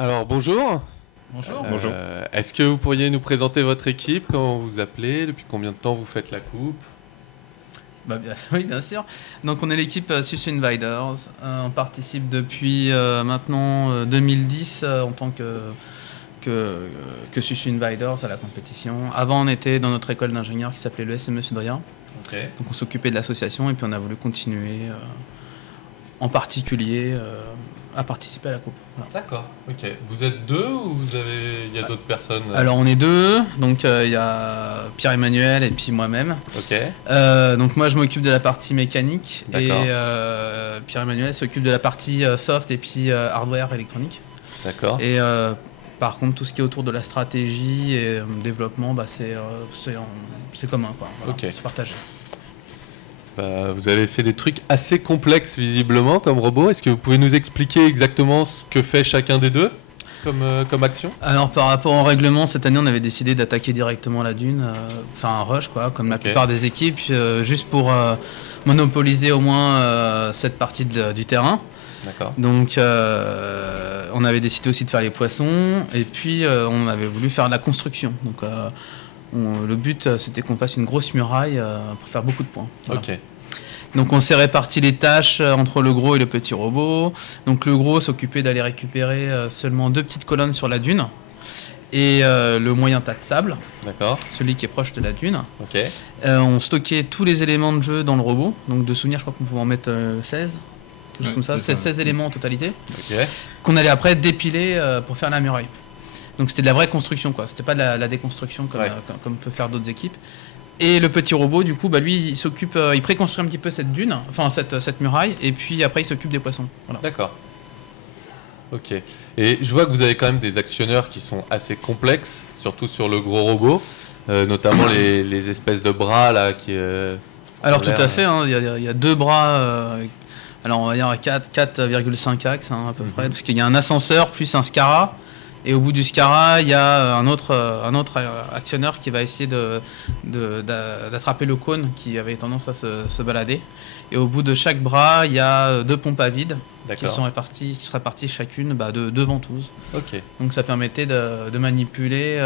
Alors bonjour. Bonjour. Bonjour. Est-ce que vous pourriez nous présenter votre équipe, comment vous vous appelez, depuis combien de temps vous faites la coupe? Oui, bien sûr. Donc, on est l'équipe Sus Invaders. On participe depuis maintenant 2010 en tant que Sus Invaders à la compétition. Avant, on était dans notre école d'ingénieurs qui s'appelait le SME Sudria. Okay. Donc, on s'occupait de l'association et puis on a voulu continuer, en particulier, à participer à la coupe. Voilà. D'accord. Ok. Vous êtes deux ou il y a d'autres personnes? Alors, on est deux. Donc, il y a Pierre-Emmanuel et puis moi-même. Ok. Donc moi je m'occupe de la partie mécanique et Pierre-Emmanuel s'occupe de la partie soft et puis hardware électronique. D'accord. Et par contre tout ce qui est autour de la stratégie et développement, c'est commun, quoi. Voilà, ok. c'est partagé. Vous avez fait des trucs assez complexes visiblement comme robot. Est-ce que vous pouvez nous expliquer exactement ce que fait chacun des deux comme action? Alors par rapport au règlement, cette année on avait décidé d'attaquer directement la dune, enfin un rush quoi, comme la plupart des équipes, juste pour monopoliser au moins cette partie du terrain. D'accord. Donc on avait décidé aussi de faire les poissons et puis on avait voulu faire la construction. Donc le but c'était qu'on fasse une grosse muraille pour faire beaucoup de points. Voilà. Ok. Donc on s'est réparti les tâches entre le gros et le petit robot. Donc le gros s'occupait d'aller récupérer seulement 2 petites colonnes sur la dune et le moyen tas de sable, celui qui est proche de la dune. Ok. On stockait tous les éléments de jeu dans le robot. Donc de souvenirs, je crois qu'on pouvait en mettre 16. Juste comme ça, 16 éléments en totalité, qu'on allait après dépiler pour faire la muraille. Donc c'était de la vraie construction, quoi. C'était pas de la déconstruction comme peut faire d'autres équipes. Et le petit robot, du coup, lui, il s'occupe, il préconstruit un petit peu cette dune, enfin cette muraille, et puis après il s'occupe des poissons. Voilà. D'accord. Ok. Et je vois que vous avez quand même des actionneurs qui sont assez complexes, surtout sur le gros robot, notamment les espèces de bras là qui. Alors tout à fait, hein, il y a 2 bras. Alors on va dire 4,5 axes à peu près, parce qu'il y a un ascenseur plus un SCARA, et au bout du SCARA, il y a un autre actionneur qui va essayer d'attraper le cône qui avait tendance à se balader. Et au bout de chaque bras, il y a 2 pompes à vide qui se répartissent chacune de 2 ventouses. Ok. Donc ça permettait de manipuler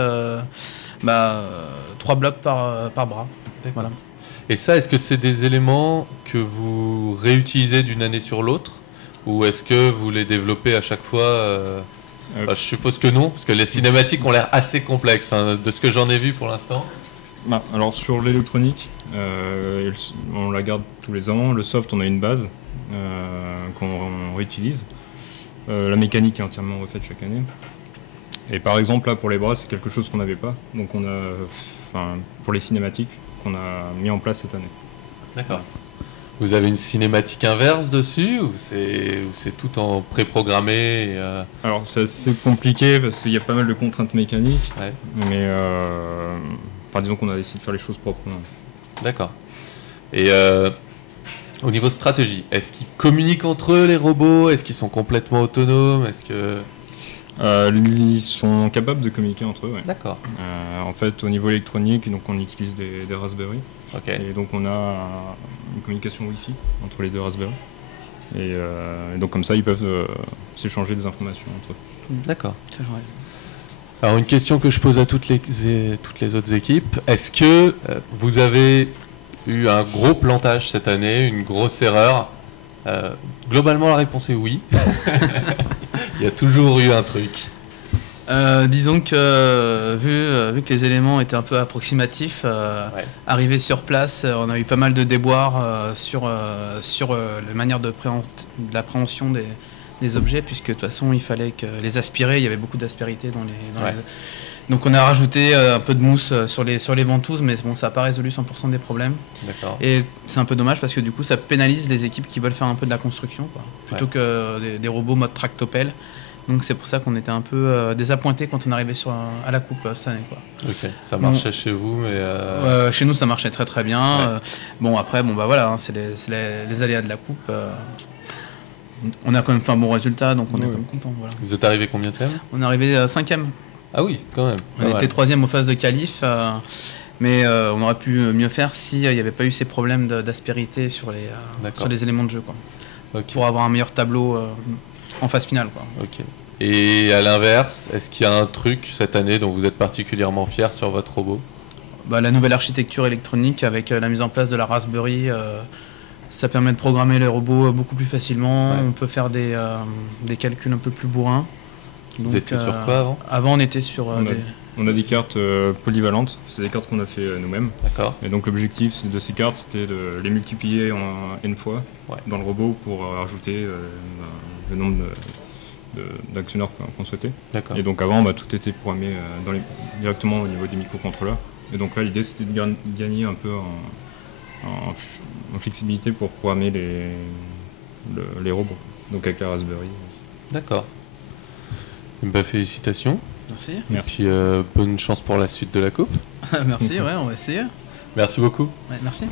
3 blocs par bras. Voilà. Et ça, est-ce que c'est des éléments que vous réutilisez d'une année sur l'autre? Ou est-ce que vous les développez à chaque fois je suppose que non, parce que les cinématiques ont l'air assez complexes, de ce que j'en ai vu pour l'instant. Alors sur l'électronique, on la garde tous les ans. Le soft, on a une base qu'on réutilise. La mécanique est entièrement refaite chaque année. Et par exemple, là, pour les bras, c'est quelque chose qu'on n'avait pas. Donc on a, pour les cinématiques, qu'on a mis en place cette année. D'accord. Vous avez une cinématique inverse dessus ou c'est tout en préprogrammé Alors c'est assez compliqué parce qu'il y a pas mal de contraintes mécaniques, mais disons qu'on a décidé de faire les choses proprement. D'accord. Et au niveau stratégie, est-ce qu'ils communiquent entre eux les robots? Est-ce qu'ils sont complètement autonomes? Est-ce que... Ils sont capables de communiquer entre eux. Ouais. D'accord. En fait, au niveau électronique, donc on utilise des Raspberry. Et donc on a une communication Wi-Fi entre les 2 Raspberry. Et donc comme ça, ils peuvent s'échanger des informations entre eux. D'accord. Alors une question que je pose à toutes les autres équipes. Est-ce que vous avez eu un gros plantage cette année, une grosse erreur? Globalement, la réponse est oui. Il y a toujours eu un truc. Disons que vu que les éléments étaient un peu approximatifs, arrivé sur place, on a eu pas mal de déboires sur la manière de l'appréhension des objets, puisque de toute façon il fallait les aspirer, il y avait beaucoup d'aspérité dans les... Donc on a rajouté un peu de mousse sur les ventouses, mais bon, ça n'a pas résolu 100% des problèmes. D'accord. Et c'est un peu dommage parce que du coup ça pénalise les équipes qui veulent faire un peu de la construction, quoi, plutôt que des robots mode tractopelle. Donc c'est pour ça qu'on était un peu désappointés quand on arrivait à la coupe cette année, quoi. Ok, ça marchait chez vous, mais... chez nous ça marchait très très bien. Bon après, voilà, c'est les aléas de la coupe. On a quand même fait un bon résultat, donc on est quand même content. Voilà. Vous êtes arrivé combien de temps? On est arrivé 5e. Ah oui, quand même. On était 3e aux phases de qualif, mais on aurait pu mieux faire s'il n'y avait pas eu ces problèmes d'aspérité sur les éléments de jeu, quoi. Pour avoir un meilleur tableau en phase finale, quoi. Ok. Et à l'inverse, est-ce qu'il y a un truc cette année dont vous êtes particulièrement fier sur votre robot? La nouvelle architecture électronique avec la mise en place de la Raspberry, ça permet de programmer les robots beaucoup plus facilement. Ouais. On peut faire des calculs un peu plus bourrins. Vous étiez sur quoi avant? Avant, on était sur on a des cartes polyvalentes, c'est des cartes qu'on a fait nous-mêmes. D'accord. Et donc l'objectif de ces cartes, c'était de les multiplier en n fois dans le robot pour rajouter le nombre d'actionneurs qu'on souhaitait. D'accord. Et donc avant, tout était programmé directement au niveau des microcontrôleurs. Et donc là, l'idée, c'était de gagner un peu en flexibilité pour programmer les robots, donc avec la Raspberry. D'accord. Félicitations. Merci. Et puis bonne chance pour la suite de la coupe. Merci, on va essayer. Merci beaucoup. Ouais, merci.